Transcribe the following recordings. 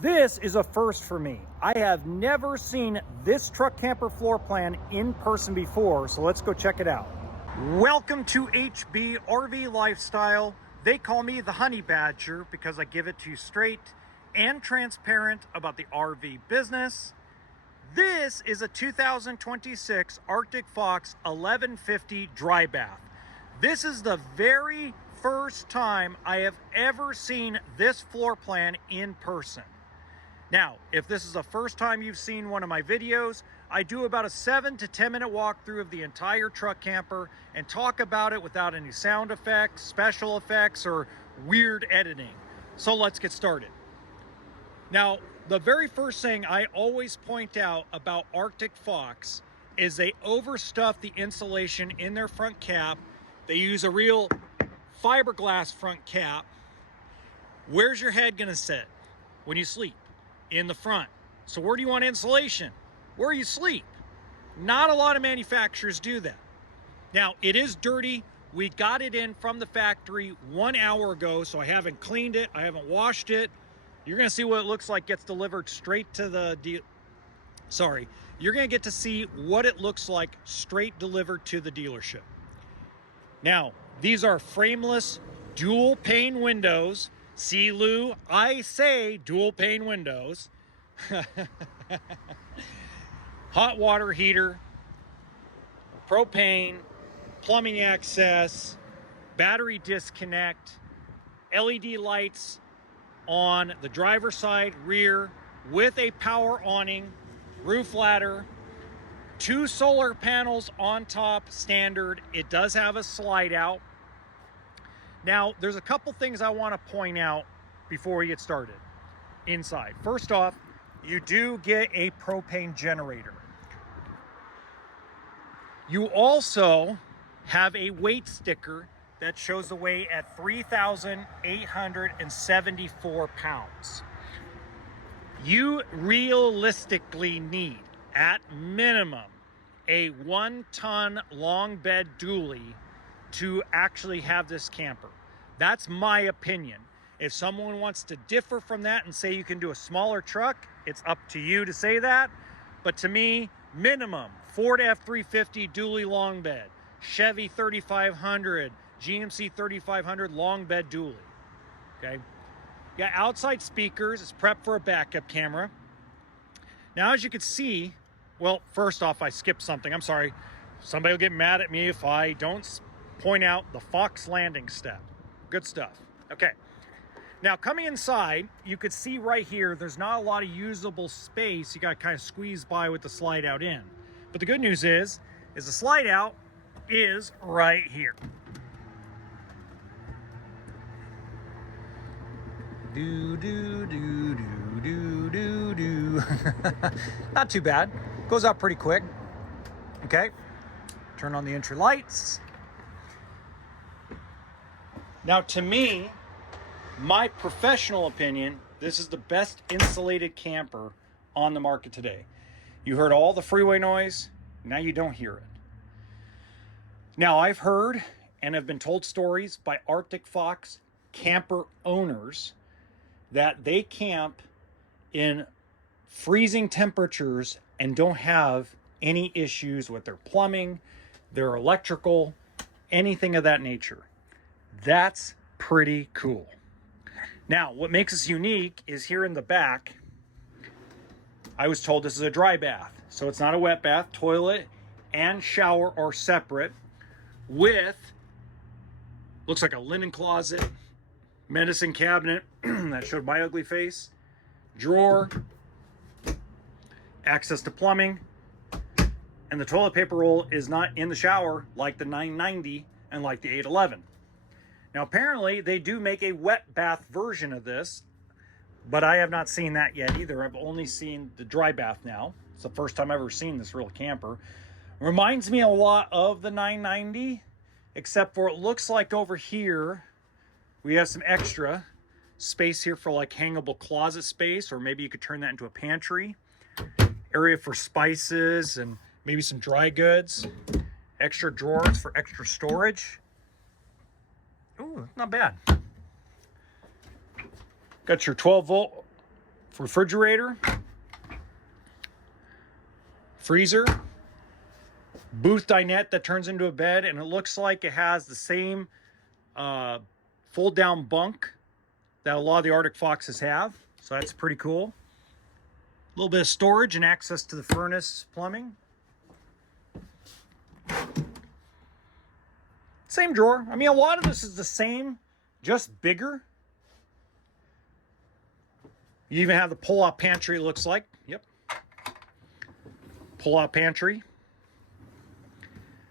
This is a first for me. I have never seen this truck camper floor plan in person before, so let's go check it out. Welcome to HB RV Lifestyle. They call me the Honey Badger because I give it to you straight and transparent about the RV business. This is a 2026 Arctic Fox 1150 dry bath. This is the very first time I have ever seen this floor plan in person. Now, if this is the first time you've seen one of my videos, I do about a 7 to 10 minute walkthrough of the entire truck camper and talk about it without any sound effects, special effects, or weird editing. So let's get started. Now, the very first thing I always point out about Arctic Fox is they overstuff the insulation in their front cap. They use a real fiberglass front cap. Where's your head gonna sit when you sleep? In the front. So where do you want insulation? Where you sleep. Not a lot of manufacturers do that. Now, it is dirty. We got it in from the factory 1 hour ago, so I haven't cleaned it. I haven't washed it. You're gonna see what it looks like gets delivered straight to the you're gonna get to see what it looks like straight delivered to the dealership. Now, these are frameless dual pane windows. See, Lou, I say dual pane windows. Hot water heater, propane, plumbing access, battery disconnect, LED lights on the driver's side, rear, with a power awning, roof ladder, 2 solar panels on top, standard. It does have a slide out. Now, there's a couple things I want to point out before we get started inside. First off, you do get a propane generator. You also have a weight sticker that shows the weight at 3,874 pounds. You realistically need, at minimum, a 1-ton long bed dually to actually have this camper. That's my opinion. If someone wants to differ from that and say you can do a smaller truck, it's up to you to say that. But to me, minimum Ford F-350 dually long bed, Chevy 3500, GMC 3500 long bed dually. Okay. Got outside speakers. It's prepped for a backup camera. Now, as you can see, well, first off, I skipped something. I'm sorry. Somebody will get mad at me if I don't point out the Fox landing step. Good stuff. Okay. Now, coming inside, you could see right here, there's not a lot of usable space. You got to kind of squeeze by with the slide out in. But the good news is the slide out is right here. Do, do, do, do, do, do, do. Not too bad. Goes out pretty quick. Okay. Turn on the entry lights. Now, to me, my professional opinion, this is the best insulated camper on the market today. You heard all the freeway noise. Now you don't hear it. Now, I've heard and have been told stories by Arctic Fox camper owners that they camp in freezing temperatures and don't have any issues with their plumbing, their electrical, anything of that nature. That's pretty cool. Now, what makes us unique is here in the back, I was told this is a dry bath. So it's not a wet bath. Toilet and shower are separate with, looks like a linen closet, medicine cabinet that showed my ugly face, drawer, access to plumbing, and the toilet paper roll is not in the shower like the 990 and like the 811. Now, apparently, they do make a wet bath version of this, but I have not seen that yet either. I've only seen the dry bath now. It's the first time I've ever seen this real camper. Reminds me a lot of the 990, except for it looks like over here, we have some extra space here for like hangable closet space, or maybe you could turn that into a pantry. Area for spices and maybe some dry goods. Extra drawers for extra storage. Ooh, not bad. Got your 12 volt refrigerator, freezer, booth dinette that turns into a bed, and it looks like it has the same fold down bunk that a lot of the Arctic Foxes have. So that's pretty cool. A little bit of storage and access to the furnace plumbing. Same drawer. I mean, a lot of this is the same, just bigger. You even have the pull-out pantry, it looks like. Yep. Pull-out pantry.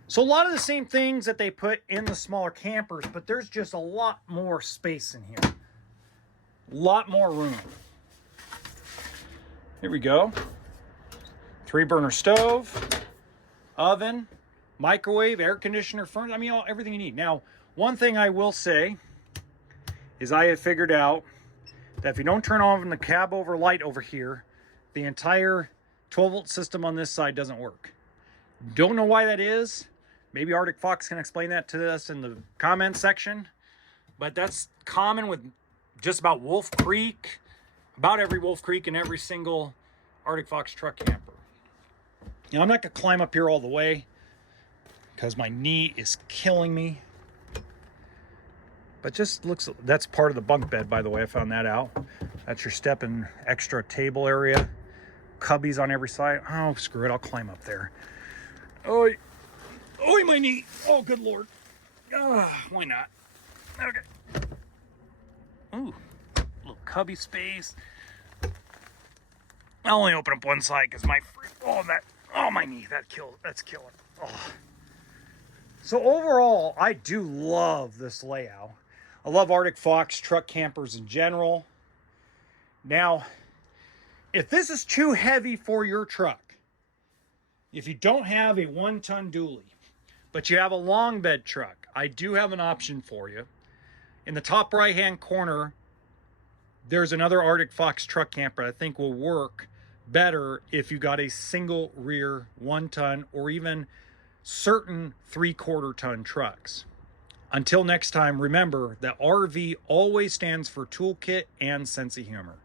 So a lot of the same things that they put in the smaller campers, but there's just a lot more space in here. A lot more room. Here we go. 3-burner stove, oven, microwave, air conditioner, furnace. I mean, everything you need. Now, one thing I will say is I have figured out that if you don't turn on the cab over light over here, the entire 12-volt system on this side doesn't work. Don't know why that is. Maybe Arctic Fox can explain that to us in the comment section. But that's common with just about Wolf Creek, about every Wolf Creek and every single Arctic Fox truck camper. Now, I'm not going to climb up here all the way because my knee is killing me. But just looks, that's part of the bunk bed, by the way. I found that out. That's your step and extra table area. Cubbies on every side. Oh, screw it. I'll climb up there. Oh, my knee. Oh, good Lord. Why not? Okay. Ooh, little cubby space. I'll only open up one side because my my knee, that's killing. Oh. So overall, I do love this layout. I love Arctic Fox truck campers in general. Now, if this is too heavy for your truck, if you don't have a 1-ton dually, but you have a long bed truck, I do have an option for you. In the top right-hand corner, there's another Arctic Fox truck camper I think will work better if you got a single rear 1-ton or even certain 3/4 ton trucks. Until next time, remember that RV always stands for toolkit and sense of humor.